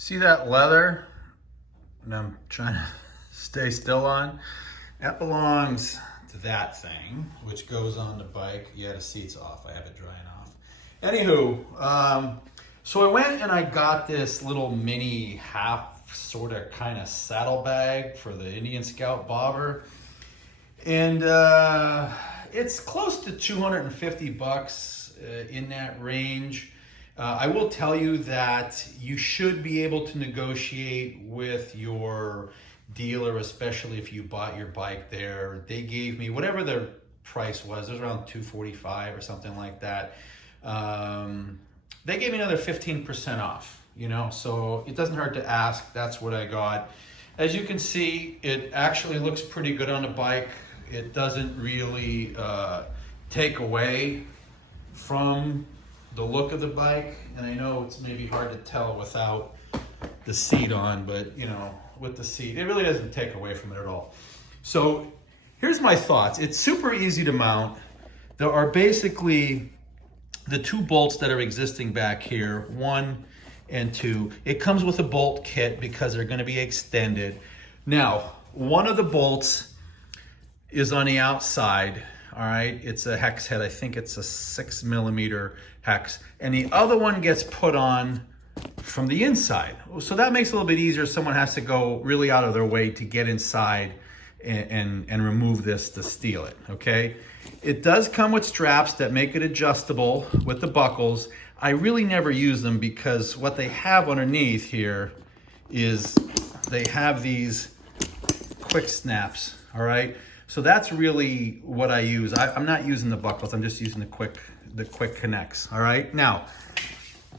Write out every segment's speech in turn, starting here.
See that leather? And I'm trying to stay still on. That belongs to that thing, which goes on the bike. Yeah, the seat's off. I have it drying off. Anywho, so I went and I got this little mini half sort of kind of saddlebag for the Indian Scout bobber. And it's close to 250 bucks in that range. I will tell you that you should be able to negotiate with your dealer, especially if you bought your bike there. They gave me whatever their price was. It was around $245 or something like that. They gave me another 15% off, you know, so it doesn't hurt to ask. That's what I got. As you can see, it actually looks pretty good on the bike. It doesn't really take away from the look of the bike, and I know it's maybe hard to tell without the seat on, but you know, with the seat, it really doesn't take away from it at all. So here's my thoughts. It's super easy to mount. There are basically the two bolts that are existing back here, 1 and 2. It comes with a bolt kit because they're going to be extended. Now, one of the bolts is on the outside. All right, it's a hex head. I think it's a 6mm hex, and the other one gets put on from the inside. So that makes it a little bit easier. Someone has to go really out of their way to get inside and remove this to steal it, okay? It does come with straps that make it adjustable with the buckles. I really never use them because what they have underneath here is they have these quick snaps, all right? So that's really what I use. I'm not using the buckles. I'm just using the quick connects. All right. Now,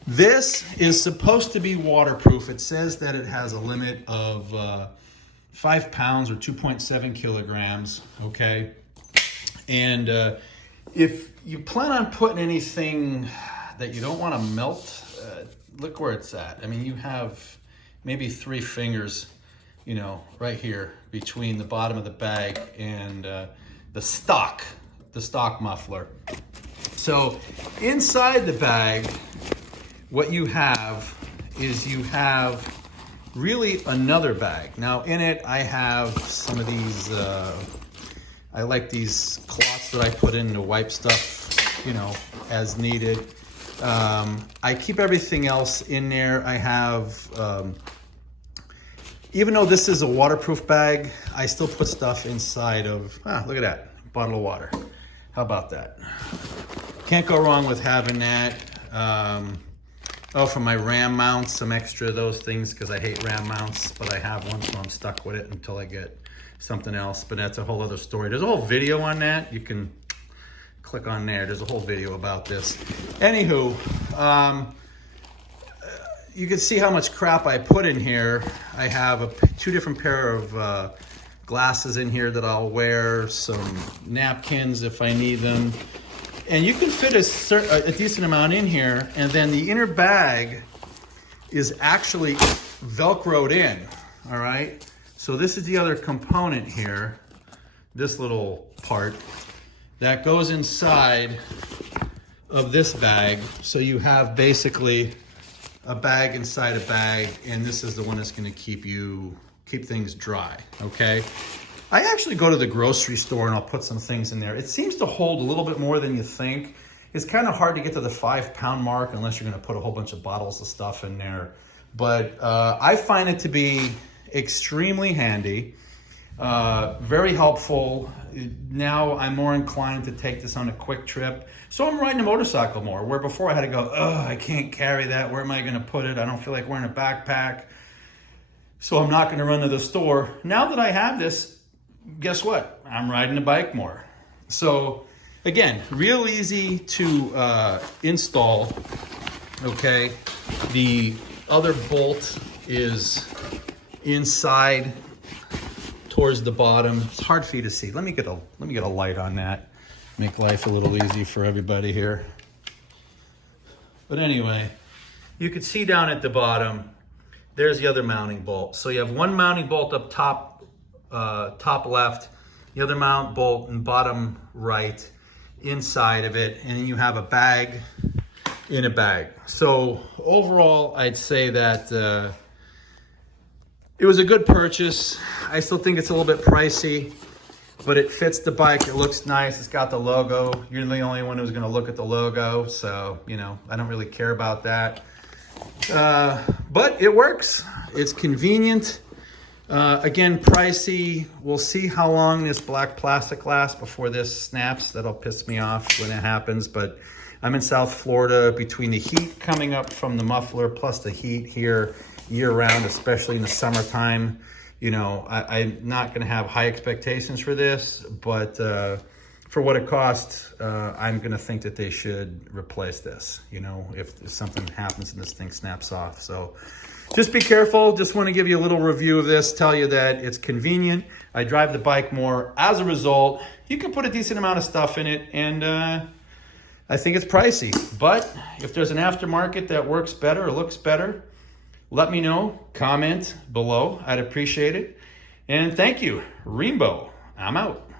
this is supposed to be waterproof. It says that it has a limit of 5 pounds or 2.7 kilograms. Okay. And if you plan on putting anything that you don't want to melt, look where it's at. I mean, you have maybe 3 fingers, you know, right here between the bottom of the bag and the stock muffler. So inside the bag, what you have is you have really another bag. Now in it, I have some of these, I like these cloths that I put in to wipe stuff, you know, as needed. I keep everything else in there. I have, even though this is a waterproof bag, I still put stuff inside of, look at that, bottle of water. How about that? Can't go wrong with having that. Oh, for my RAM mounts, some extra of those things, because I hate RAM mounts, but I have one, so I'm stuck with it until I get something else. But that's a whole other story. There's a whole video on that. You can click on there. There's a whole video about this. Anywho, you can see how much crap I put in here. I have 2 different pair of glasses in here that I'll wear, some napkins if I need them. And you can fit a decent amount in here, and then the inner bag is actually Velcroed in, all right? So this is the other component here, this little part, that goes inside of this bag. So you have basically a bag inside a bag, and this is the one that's going to keep things dry, okay? I actually go to the grocery store and I'll put some things in there. It seems to hold a little bit more than you think. It's kind of hard to get to the 5 pound mark unless you're going to put a whole bunch of bottles of stuff in there. But I find it to be extremely handy, very helpful. Now I'm more inclined to take this on a quick trip. So I'm riding a motorcycle more, where before I had to go, oh, I can't carry that. Where am I going to put it? I don't feel like wearing a backpack. So I'm not going to run to the store. Now that I have this, guess what? I'm riding the bike more. So again, real easy to install, okay? The other bolt is inside towards the bottom. It's hard for you to see. Let me get a light on that. Make life a little easy for everybody here. But anyway, you can see down at the bottom, there's the other mounting bolt. So you have one mounting bolt up top, top left, the other mount bolt in bottom right inside of it, and then you have a bag in a bag. So overall, I'd say that It was a good purchase. I still think it's a little bit pricey, but it fits the bike. It looks nice. It's got the logo. You're the only one who's going to look at the logo. So, you know, I don't really care about that. But it works. It's convenient. Again, pricey. We'll see how long this black plastic lasts before this snaps. That'll piss me off when it happens. But I'm in South Florida, between the heat coming up from the muffler plus the heat here year round, especially in the summertime. You know, I'm not going to have high expectations for this, but for what it costs, I'm going to think that they should replace this, you know, if something happens and this thing snaps off. So just be careful. Just want to give you a little review of this, tell you that it's convenient. I drive the bike more. As a result, you can put a decent amount of stuff in it, and I think it's pricey. But if there's an aftermarket that works better or looks better, let me know. Comment below. I'd appreciate it. And thank you. Rainbow. I'm out.